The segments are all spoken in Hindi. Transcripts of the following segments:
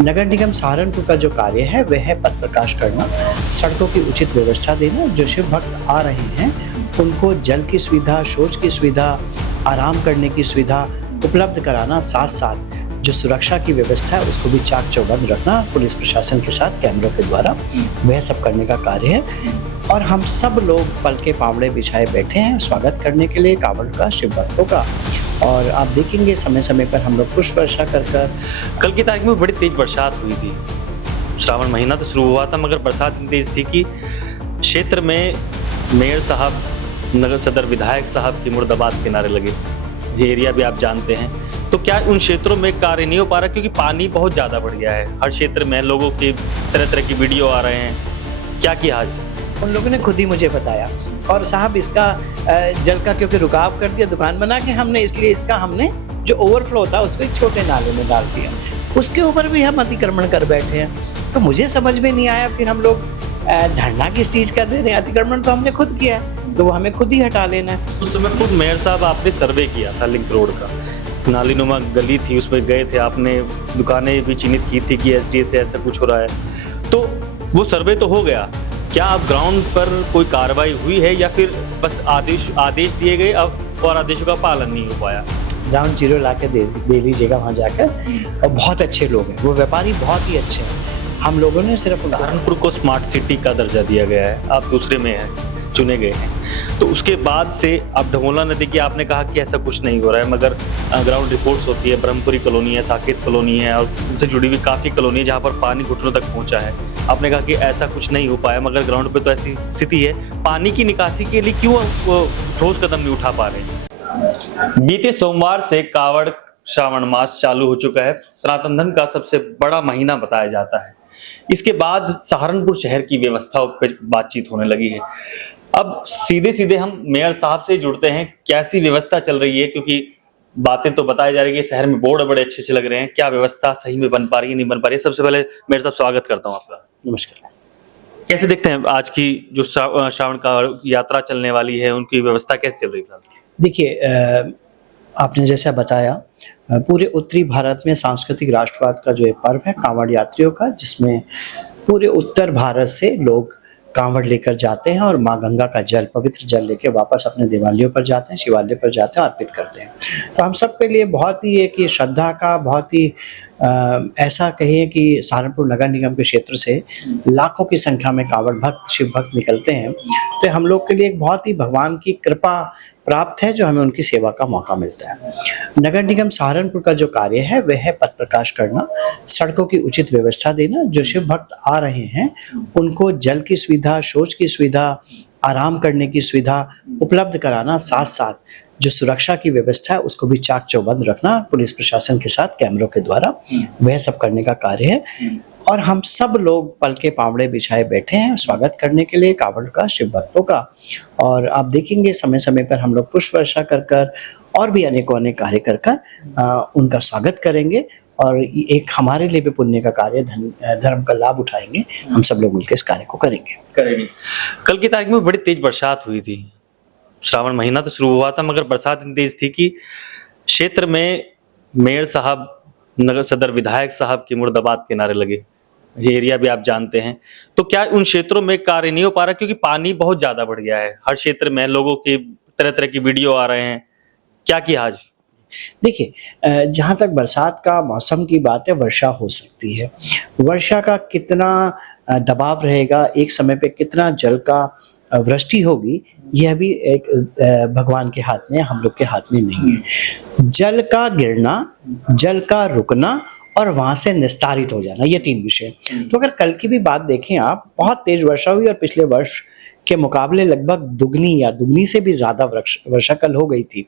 नगर निगम सहारनपुर का जो कार्य है वह है पथ प्रकाश करना, सड़कों की उचित व्यवस्था देना, जो शिव भक्त आ रहे हैं उनको जल की सुविधा, शौच की सुविधा, आराम करने की सुविधा उपलब्ध कराना, साथ साथ जो सुरक्षा की व्यवस्था है उसको भी चाक चौबंद रखना पुलिस प्रशासन के साथ कैमरों के द्वारा, वह सब करने का कार्य है। और हम सब लोग पल के पावड़े बिछाए बैठे हैं स्वागत करने के लिए कांवड़ का, शिव भक्तों का। और आप देखेंगे समय समय पर हम लोग पुष्प वर्षा कर कल की तारीख में बड़ी तेज बरसात हुई थी। श्रावण महीना तो शुरू हुआ था मगर बरसात इतनी तेज थी कि क्षेत्र में मेयर साहब, नगर सदर विधायक साहब की मुर्दाबाद के नारे लगे। ये एरिया भी आप जानते हैं। तो क्या उन क्षेत्रों में कार्य नहीं हो पा रहा क्योंकि पानी बहुत ज़्यादा बढ़ गया है? हर क्षेत्र में लोगों के तरह तरह की वीडियो आ रहे हैं। क्या किया आज? उन लोगों ने खुद ही मुझे बताया और साहब इसका जल का क्योंकि रुकाव कर दिया दुकान बना के हमने, इसलिए इसका हमने जो ओवरफ्लो था उसको एक छोटे नाले में डाल दिया, उसके ऊपर भी हम अतिक्रमण कर बैठे हैं। तो मुझे समझ में नहीं आया, फिर हम लोग धरना किस चीज़ का दे रहे हैं? अतिक्रमण तो हमने खुद किया है तो वो हमें खुद ही हटा लेना है। उस समय खुद मेयर साहब आपने सर्वे किया था लिंक रोड का, नालीनुमा गली थी उसमें गए थे, आपने दुकानें भी चिन्हित की थी कि एसडीए से ऐसा कुछ हो रहा है। तो वो सर्वे तो हो गया, क्या अब ग्राउंड पर कोई कार्रवाई हुई है या फिर बस आदेश दिए गए अब और आदेशों का पालन नहीं हो पाया? ग्राउंड जीरो ला के दे लीजिएगा वहाँ जाकर। और बहुत अच्छे लोग हैं, वो व्यापारी बहुत ही अच्छे हैं। हम लोगों ने सिर्फ सहारनपुर को स्मार्ट सिटी का दर्जा दिया गया है, आप दूसरे में हैं, चुने गए हैं। तो उसके बाद से अब ढमोला नदी की आपने कहा कि ऐसा कुछ नहीं हो रहा है, मगर ग्राउंड रिपोर्ट्स होती है, ब्रह्मपुरी कॉलोनी है, साकेत कॉलोनी है और उनसे जुड़ी हुई काफ़ी कॉलोनी है जहाँ पर पानी घुटनों तक पहुँचा है। आपने कहा कि ऐसा कुछ नहीं हो पाया, मगर ग्राउंड पे तो ऐसी स्थिति है। पानी की निकासी के लिए क्यों ठोस कदम नहीं उठा पा रहे? बीते सोमवार से कांवड़ श्रावण मास चालू हो चुका है। सनातन धर्म का सबसे बड़ा महीना बताया जाता है। इसके बाद सहारनपुर शहर की व्यवस्था पर बातचीत होने लगी है। अब सीधे सीधे हम मेयर साहब से जुड़ते हैं, कैसी व्यवस्था चल रही है, क्योंकि बातें तो बताई जा रही है शहर में बोर्ड बड़े अच्छे लग रहे हैं, क्या व्यवस्था सही में बन पा रही है, नहीं बन पा रही है? सबसे पहले मेयर साहब स्वागत करता हूँ आपका। नमस्कार। कैसे देखते हैं आज की जो श्रावण का यात्रा चलने वाली है, उनकी व्यवस्था कैसे चल रही है? देखिए, आपने जैसा बताया, पूरे उत्तरी भारत में सांस्कृतिक राष्ट्रवाद का जो ये पर्व है कांवड़ यात्रियों का, जिसमें पूरे उत्तर भारत से लोग कांवड़ लेकर जाते हैं और माँ गंगा का जल, पवित्र जल लेके वापस अपने देवालयों पर जाते हैं, शिवालय पर जाते हैं, अर्पित करते हैं। तो हम सब के लिए बहुत ही एक श्रद्धा का, बहुत ही ऐसा कहिए कि सहारनपुर नगर निगम के क्षेत्र से लाखों की संख्या में कांवड़ भक्त, शिव भक्त निकलते हैं। तो हम लोग के लिए एक बहुत ही भगवान की कृपा प्राप्त है जो हमें उनकी सेवा का मौका मिलता है। नगर निगम सहारनपुर का जो कार्य है वह है पथ प्रकाश करना, सड़कों की उचित व्यवस्था देना, जो शिव भक्त आ रहे हैं उनको जल की सुविधा, शौच की सुविधा, आराम करने की सुविधा उपलब्ध कराना, साथ साथ जो सुरक्षा की व्यवस्था है उसको भी चाक चौबंद रखना पुलिस प्रशासन के साथ कैमरों के द्वारा, वह सब करने का कार्य है। और हम सब लोग पल के पावड़े बिछाए बैठे हैं स्वागत करने के लिए कांवड़ का, शिव भक्तों का। और आप देखेंगे समय समय पर हम लोग पुष्प वर्षा कर और भी अनेकों अनेक कार्य कर उनका स्वागत करेंगे और एक हमारे लिए भी पुण्य का कार्य, धर्म का लाभ उठाएंगे। हम सब लोग मिलकर इस कार्य को करेंगे। कल की तारीख में बड़ी तेज बरसात हुई थी। श्रावण महीना तो शुरू हुआ था मगर बरसात इतनी तेज थी कि क्षेत्र में मेयर साहब, नगर सदर विधायक साहब की मुर्दाबाद के नारे लगे। ये एरिया भी आप जानते हैं। तो क्या उन क्षेत्रों में कार्य नहीं हो पा रहा क्योंकि पानी बहुत ज्यादा बढ़ गया है? हर क्षेत्र में लोगों के तरह तरह की वीडियो आ रहे हैं। क्या किया आज? देखिए, जहाँ तक बरसात का मौसम की बात है, वर्षा हो सकती है। वर्षा का कितना दबाव रहेगा, एक समय पे कितना जल का वृष्टि होगी, यह भी एक भगवान के हाथ में, हम लोग के हाथ में नहीं है। जल का गिरना, जल का रुकना और वहां से निस्तारित हो जाना, ये तीन विषय। तो अगर कल की भी बात देखें आप, बहुत तेज वर्षा हुई और पिछले वर्ष के मुकाबले लगभग दुगनी या दुगनी से भी ज्यादा वर्षा कल हो गई थी।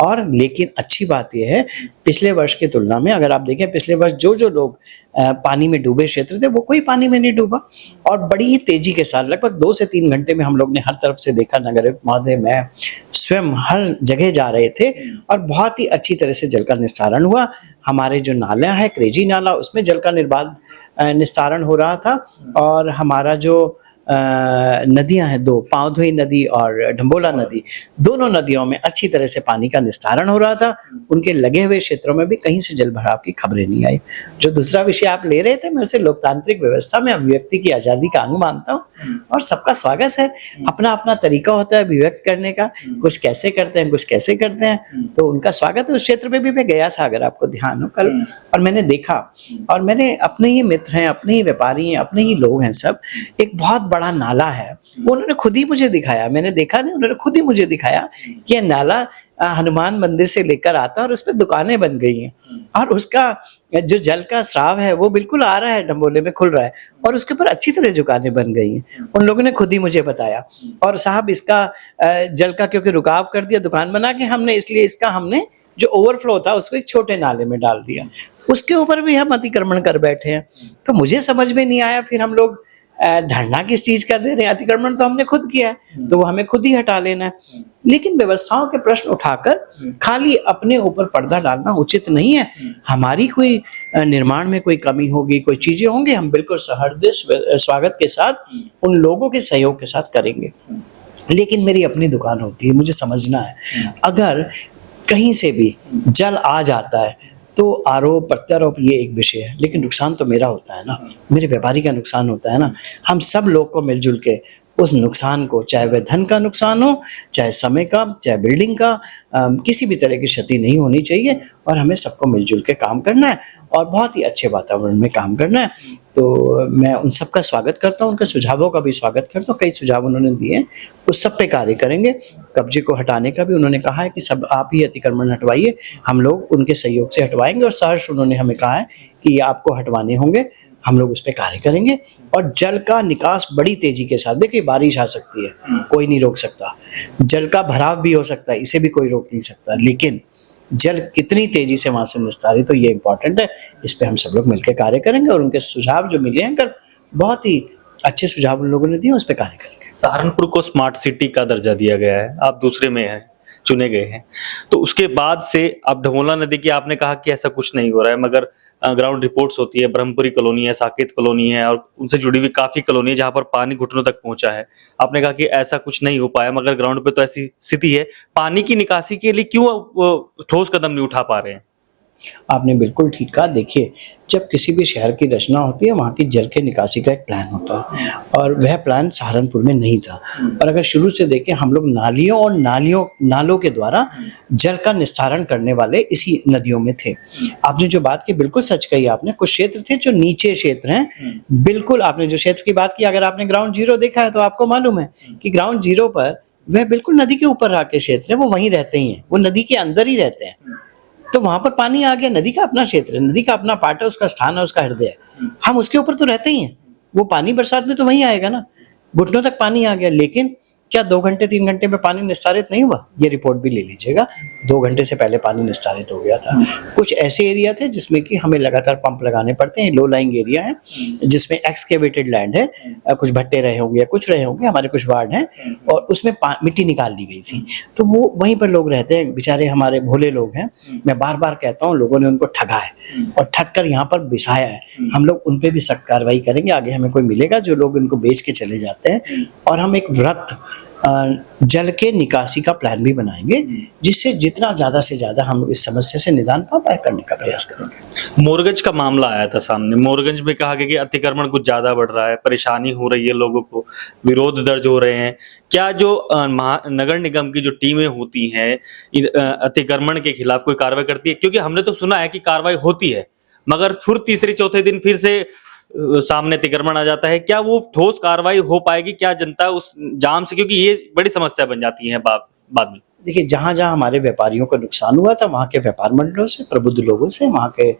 और लेकिन अच्छी बात यह है, पिछले वर्ष की तुलना में अगर आप देखें, पिछले वर्ष जो लोग पानी में डूबे क्षेत्र थे वो कोई पानी में नहीं डूबा और बड़ी ही तेजी के साथ लगभग 2 से 3 घंटे में हम लोग ने हर तरफ से देखा। नगर महोदय, मैं स्वयं हर जगह जा रहे थे और बहुत ही अच्छी तरह से जल का निस्तारण हुआ। हमारे जो नाला है, क्रेजी नाला, उसमें जल का निस्तारण हो रहा था और हमारा जो नदियां हैं, दो पावधोई नदी और डंबोला नदी, दोनों नदियों में अच्छी तरह से पानी का निस्तारण हो रहा था। उनके लगे हुए क्षेत्रों में भी कहीं से जल भराव की खबरें नहीं आई। जो दूसरा विषय आप ले रहे थे, मैं उसे लोकतांत्रिक व्यवस्था में अभिव्यक्ति की आजादी का अंग मानता हूँ और सबका स्वागत है। अपना अपना तरीका होता है अभिव्यक्त करने का, कुछ कैसे करते हैं, कुछ कैसे करते हैं, तो उनका स्वागत है। उस क्षेत्र में भी मैं गया था, अगर आपको ध्यान हो कल, और मैंने देखा, और मैंने अपने ही मित्र हैं, अपने ही व्यापारी हैं, अपने ही लोग हैं सब, एक बहुत बड़ा नाला है, वो उन्होंने खुद ही मुझे दिखाया, मैंने देखा नहीं, उन्होंने खुद ही मुझे दिखाया कि यह नाला हनुमान मंदिर से लेकर आता है और उस पे दुकानें बन गई हैं, और उसका जो जल का स्राव है वो बिल्कुल आ रहा है, डंबोले में खुल रहा है, और उसके ऊपर अच्छी तरह दुकानें बन गई हैं। उन लोगों ने खुद ही मुझे बताया, और साहब इसका जल का क्योंकि रुकाव कर दिया दुकान बना के हमने, इसलिए इसका हमने जो ओवरफ्लो था उसको एक छोटे नाले में डाल दिया, उसके ऊपर भी हम अतिक्रमण कर बैठे हैं। तो मुझे समझ में नहीं आया, फिर हम लोग धरना किस चीज का दे रहे हैं? अतिक्रमण तो हमने खुद किया है, तो वो हमें खुद ही हटा लेना है। लेकिन व्यवस्थाओं के प्रश्न उठाकर खाली अपने ऊपर पर्दा डालना उचित नहीं है। हमारी कोई निर्माण में कोई कमी होगी, कोई चीजें होंगी, हम बिल्कुल सहृदय स्वागत के साथ उन लोगों के सहयोग के साथ करेंगे। लेकिन मेरी अपनी दुकान होती है, मुझे समझना है, अगर कहीं से भी जल आ जाता है तो आरोप प्रत्यारोप ये एक विषय है, लेकिन नुकसान तो मेरा होता है ना, मेरे व्यापारी का नुकसान होता है ना। हम सब लोग को मिलजुल के उस नुकसान को, चाहे वह धन का नुकसान हो, चाहे समय का, चाहे बिल्डिंग का, किसी भी तरह की क्षति नहीं होनी चाहिए, और हमें सबको मिलजुल के काम करना है और बहुत ही अच्छे वातावरण में काम करना है। तो मैं उन सब का स्वागत करता हूँ, उनके सुझावों का भी स्वागत करता हूँ। कई सुझाव उन्होंने दिए हैं, उस सब पे कार्य करेंगे। कब्जे को हटाने का भी उन्होंने कहा है कि सब आप ही अतिक्रमण हटवाइए, हम लोग उनके सहयोग से हटवाएंगे, और सहर्ष उन्होंने हमें कहा है कि ये आपको हटवाने होंगे, हम लोग उस पर कार्य करेंगे। और जल का निकास बड़ी तेजी के साथ, देखिए बारिश आ सकती है, कोई नहीं रोक सकता, जल का भराव भी हो सकता है, इसे भी कोई रोक नहीं सकता, लेकिन जल कितनी तेजी से वहां से निस्तारित तो ये इंपॉर्टेंट है। इस पे हम सब लोग मिलकर कार्य करेंगे, और उनके सुझाव जो मिले हैं कल, बहुत ही अच्छे सुझाव उन लोगों ने दिए, उस पर कार्य करेंगे। सहारनपुर को स्मार्ट सिटी का दर्जा दिया गया है, आप दूसरे में हैं, चुने गए हैं, तो उसके बाद से अब डमोला नदी की आपने कहा कि ऐसा कुछ नहीं हो रहा है, मगर ग्राउंड रिपोर्ट्स होती है, ब्रह्मपुरी कॉलोनी है, साकेत कॉलोनी है, और उनसे जुड़ी हुई काफी कॉलोनी है जहां पर पानी घुटनों तक पहुंचा है। आपने कहा कि ऐसा कुछ नहीं हो पाया, मगर ग्राउंड पे तो ऐसी स्थिति है। पानी की निकासी के लिए क्यों ठोस कदम नहीं उठा पा रहे हैं? आपने बिल्कुल ठीक कहा। देखिए, जब किसी भी शहर की रचना होती है, वहाँ की जल के निकासी का एक प्लान होता है, और वह प्लान सहारनपुर में नहीं था। और अगर शुरू से देखें, हम लोग नालियों और नालों के द्वारा जल का निस्तारण करने वाले इसी नदियों में थे। आपने जो बात की बिल्कुल सच कही आपने। कुछ क्षेत्र थे जो नीचे क्षेत्र हैं, बिल्कुल आपने जो क्षेत्र की बात की, अगर आपने ग्राउंड जीरो देखा है तो आपको मालूम है कि ग्राउंड जीरो पर वह बिल्कुल नदी के ऊपर आके क्षेत्र है, वो वहीं रहते ही हैं, वो नदी के अंदर ही रहते हैं। तो वहां पर पानी आ गया, नदी का अपना क्षेत्र है, नदी का अपना पार्ट है, उसका स्थान है, उसका हृदय है, हम उसके ऊपर तो रहते ही हैं। वो पानी बरसात में तो वहीं आएगा ना, घुटनों तक पानी आ गया। लेकिन क्या 2 घंटे 3 घंटे में पानी निस्तारित नहीं हुआ? ये रिपोर्ट भी ले लीजिएगा, 2 घंटे से पहले पानी निस्तारित हो गया था। कुछ ऐसे एरिया थे जिसमें कि हमें लगातार पंप लगाने पड़ते हैं, लो लाइंग एरिया है जिसमें एक्सकेवेटेड लैंड है, कुछ भट्टे रहे होंगे या कुछ रहे होंगे, हमारे कुछ वार्ड हैं, और उसमें मिट्टी निकाल ली गई थी, तो वो वहीं पर लोग रहते हैं, बेचारे हमारे भोले लोग हैं। मैं बार बार कहता हूँ, लोगों ने उनको ठगा है और ठग कर यहाँ पर बिसाया है। हम लोग उन पे भी सख्त कार्रवाई करेंगे। आगे हमें कोई मिलेगा जो लोग इनको बेच के चले जाते हैं, और हम एक व्रत जल के निकासी का प्लान भी बनाएंगे, जिससे जितना ज्यादा से ज्यादा हम इस समस्या से निदान पाए करने का प्रयास करेंगे। मोरगंज का मामला आया था सामने। मोरगंज में कहा गया कि अतिक्रमण कुछ ज्यादा बढ़ रहा है, परेशानी हो रही है, लोगों को विरोध दर्ज हो रहे हैं। क्या जो नगर निगम की जो टीमें होती हैं अतिक्रमण के खिलाफ कोई कार्रवाई करती है? क्योंकि हमने तो सुना है कि कार्रवाई होती है, मगर फिर तीसरे चौथे दिन फिर से सामने अतिक्रमण आ जाता है। क्या वो ठोस कार्रवाई हो पाएगी? क्या जनता उस जाम से, क्योंकि ये बड़ी समस्या बन जाती है बाद में। देखिए, जहां जहां हमारे व्यापारियों को नुकसान हुआ था, वहां के व्यापार मंडलों से, प्रबुद्ध लोगों से, वहां के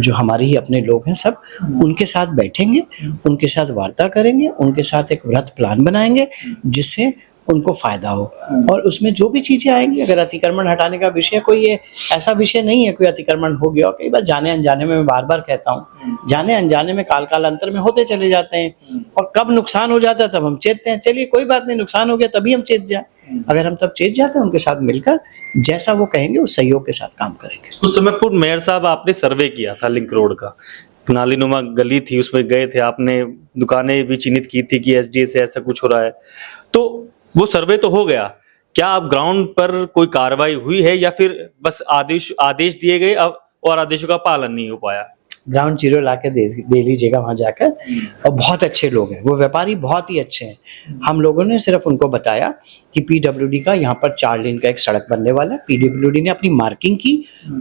जो हमारे ही अपने लोग हैं सब, उनके साथ बैठेंगे, उनके साथ वार्ता करेंगे, उनके साथ एक व्रत प्लान बनाएंगे जिससे उनको फायदा हो। और उसमें जो भी चीजें आएंगी, अगर अतिक्रमण हटाने का विषय कोई ये ऐसा विषय नहीं है कोई अतिक्रमण हो गया, कई बार जाने अनजाने में, मैं बार बार कहता हूँ, जाने अनजाने में काल अंतर में होते चले जाते हैं, और कब नुकसान हो जाता है तब हम चेतते हैं, चलिए कोई बात नहीं, नुकसान हो गया तभी हम चेत जाए। अगर हम तब चेत जाते हैं, उनके साथ मिलकर जैसा वो कहेंगे उस सहयोग के साथ काम करेंगे। कुछ समय पूर्व मेयर साहब आपने सर्वे किया था लिंक रोड का, नालीनुमा गली थी, उसमें गए थे आपने, दुकानें भी चिन्हित की थी कि एसडीए से ऐसा कुछ हो रहा है, तो वो सर्वे तो हो गया, क्या अब ग्राउंड पर कोई कार्रवाई हुई है या फिर बस आदेश दिए गए अब और आदेशों का पालन नहीं हो पाया? ग्राउंड जीरो लाके दे लीजिएगा वहां जाकर। और बहुत अच्छे लोग हैं वो, व्यापारी बहुत ही अच्छे हैं। हम लोगों ने सिर्फ उनको बताया कि पीडब्ल्यूडी का यहाँ पर 4 लेन का एक सड़क बनने वाला है। पीडब्ल्यूडी ने अपनी मार्किंग की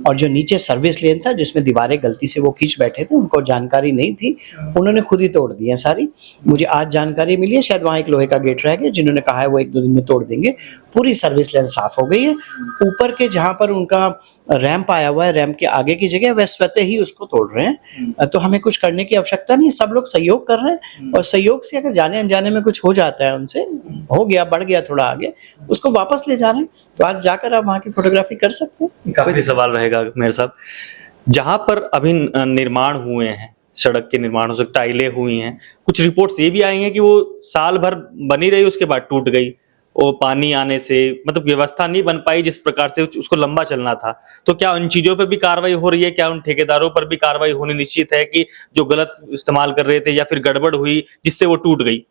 और जो नीचे सर्विस लेन था जिसमें दीवारें गलती से वो खींच बैठे थे, उनको जानकारी नहीं थी, उन्होंने खुद ही तोड़ दी है सारी। मुझे आज जानकारी मिली है शायद वहाँ एक लोहे का गेट रह गया, जिन्होंने कहा है वो 1-2 दिन में तोड़ देंगे। पूरी सर्विस लेन साफ हो गई है। ऊपर के जहाँ पर उनका रैंप आया हुआ है, रैंप के आगे की जगह वह स्वतः ही उसको तोड़ रहे हैं। तो हमें कुछ करने की आवश्यकता नहीं, सब लोग सहयोग कर रहे हैं। और सहयोग से अगर जाने अनजाने में कुछ हो जाता है, उनसे हो गया, बढ़ गया थोड़ा आगे, उसको वापस ले जा रहे हैं। तो आज जाकर आप वहाँ की फोटोग्राफी कर सकते हैं। काफी सवाल रहेगा मेरे साहब, जहां पर अभी निर्माण हुए हैं, सड़क के निर्माण हो सकता, टाइलें हुई हैं, कुछ रिपोर्ट्स ये भी आई हैं कि वो साल भर बनी रही, उसके बाद टूट गई, वो पानी आने से, मतलब व्यवस्था नहीं बन पाई जिस प्रकार से उसको लंबा चलना था। तो क्या उन चीजों पर भी कार्रवाई हो रही है? क्या उन ठेकेदारों पर भी कार्रवाई होनी निश्चित है कि जो गलत इस्तेमाल कर रहे थे या फिर गड़बड़ हुई जिससे वो टूट गई?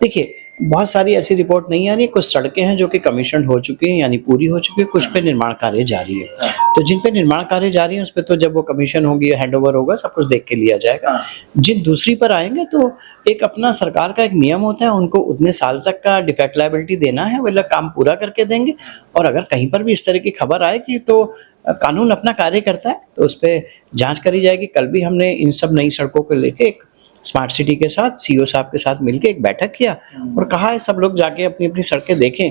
देखिए, बहुत सारी ऐसी रिपोर्ट नहीं आ रही है। कुछ सड़कें हैं जो कि कमीशन हो चुकी हैं, यानी पूरी हो चुकी है, कुछ पे निर्माण कार्य जारी है। तो जिन पे निर्माण कार्य जारी है उस पे तो जब वो कमीशन होगी, हैंडओवर होगा, सब कुछ देख के लिया जाएगा। जिन दूसरी पर आएंगे तो एक अपना सरकार का एक नियम होता है, उनको उतने साल तक का डिफेक्ट लायबिलिटी देना है, वो लोग काम पूरा करके देंगे। और अगर कहीं पर भी इस तरह की खबर आएगी तो कानून अपना कार्य करता है, तो उस पर जाँच करी जाएगी। कल भी हमने इन सब नई सड़कों को लेके एक स्मार्ट सिटी के साथ सीईओ साहब के साथ मिलकर एक बैठक किया और कहा है सब लोग जाके अपनी अपनी सड़कें देखें,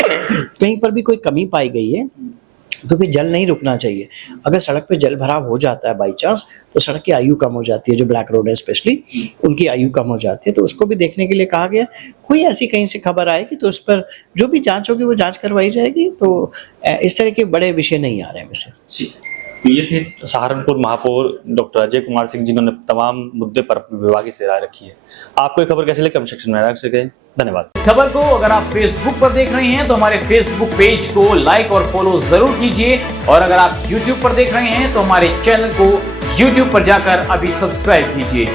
कहीं पर भी कोई कमी पाई गई है, क्योंकि जल नहीं रुकना चाहिए। अगर सड़क पे जल भराव हो जाता है बाई चांस, तो सड़क की आयु कम हो जाती है, जो ब्लैक रोड है स्पेशली, उनकी आयु कम हो जाती है। तो उसको भी देखने के लिए कहा गया। कोई ऐसी कहीं से खबर आएगी तो उस पर जो भी जांच होगी वो जांच करवाई जाएगी। तो इस तरह के बड़े विषय नहीं आ रहे हैं वैसे। ये थे सहारनपुर महापौर डॉक्टर अजय कुमार सिंह, जिन्होंने तमाम मुद्दे पर अपने विभाग से राय रखी है। आपको ये खबर कैसे लगी कमेंट सेक्शन में रख सकें। धन्यवाद। इस खबर को अगर आप फेसबुक पर देख रहे हैं तो हमारे फेसबुक पेज को लाइक और फॉलो जरूर कीजिए, और अगर आप यूट्यूब पर देख रहे हैं तो हमारे चैनल को यूट्यूब पर जाकर अभी सब्सक्राइब कीजिए।